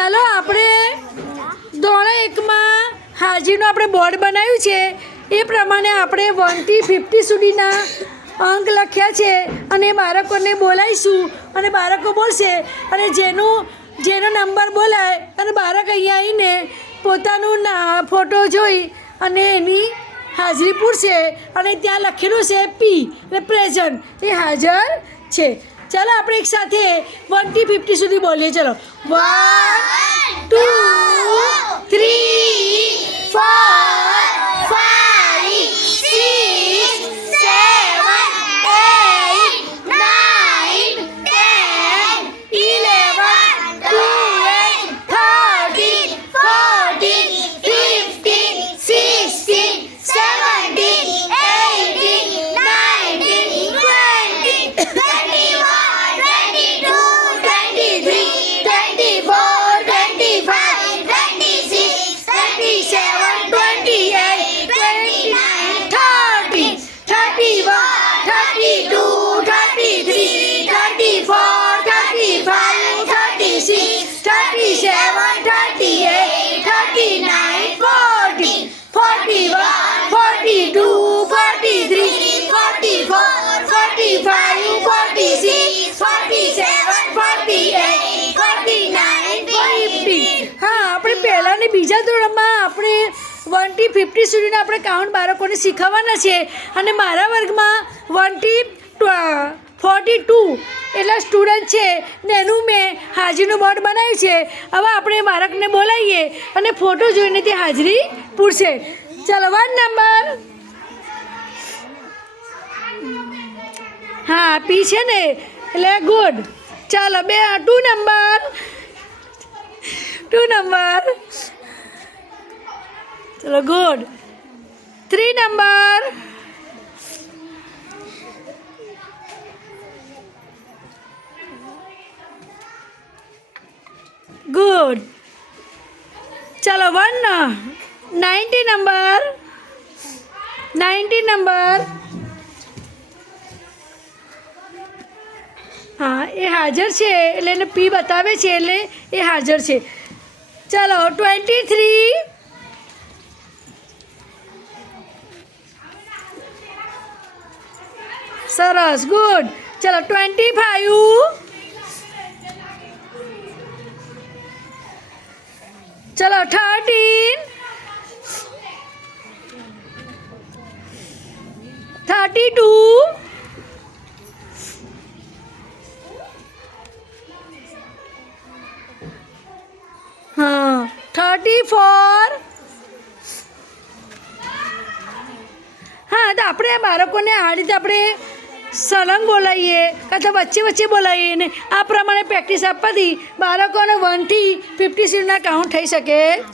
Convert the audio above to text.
ચાલો આપણે ધોરણ 1 માં હાજીરનું આપણે બોર્ડ બનાવ્યું છે એ પ્રમાણે આપણે 1 થી 50 સુધીના અંક લખ્યા છે અને બાળકોને બોલાવીશું અને બાળકો બોલશે અને જેનો નંબર બોલાય અને બાળક અહીંયા આવીને પોતાનું ફોટો જોઈ અને એની હાજરી પૂરશે અને ત્યાં લખેલું છે પી એટલે પ્રેઝન્ટ એ હાજર છે. ચાલો આપણે એક સાથે 1 થી 50 સુધી બોલીએ. ચલો 1 2 3 4 5 6 7 8 9 10 11 12 13 14 15 16 17 18 19 20 21 પહેલાંની બીજા ધોરણમાં આપણે 1 થી 50 સુધીના આપણે કાઉન્ટ બાળકોને શીખવવાના છે અને મારા વર્ગમાં 1 થી 42 એટલા સ્ટુડન્ટ છે ને એનું મેં હાજરીનું બોર્ડ બનાવ્યું છે. હવે આપણે બાળકને બોલાવીએ અને ફોટો જોઈને તે હાજરી પૂરશે. ચાલો 1 નંબર. હા પી છે ને એટલે ગુડ. ચાલો 2 નંબર. 2 નંબર. ચલો ગુડ. 3 નંબર. ગુડ. ચલો 90 નંબર. 90 નંબર. હા એ હાજર છે એટલે એને પી બતાવે છે એટલે એ હાજર છે. ચાલો 23. સરસ ગુડ. ચાલો 25. ચલો 13. 32. हाँ 34. हाँ તો આપણે બાળકોને આ રીતે આપણે સળંગ બોલાવીએ કાં તો વચ્ચે વચ્ચે બોલાવીએ ને આ પ્રમાણે પ્રેક્ટિસ આપવાથી બાળકોને 1 થી 50 સુધીના કાઉન્ટ થઈ શકે.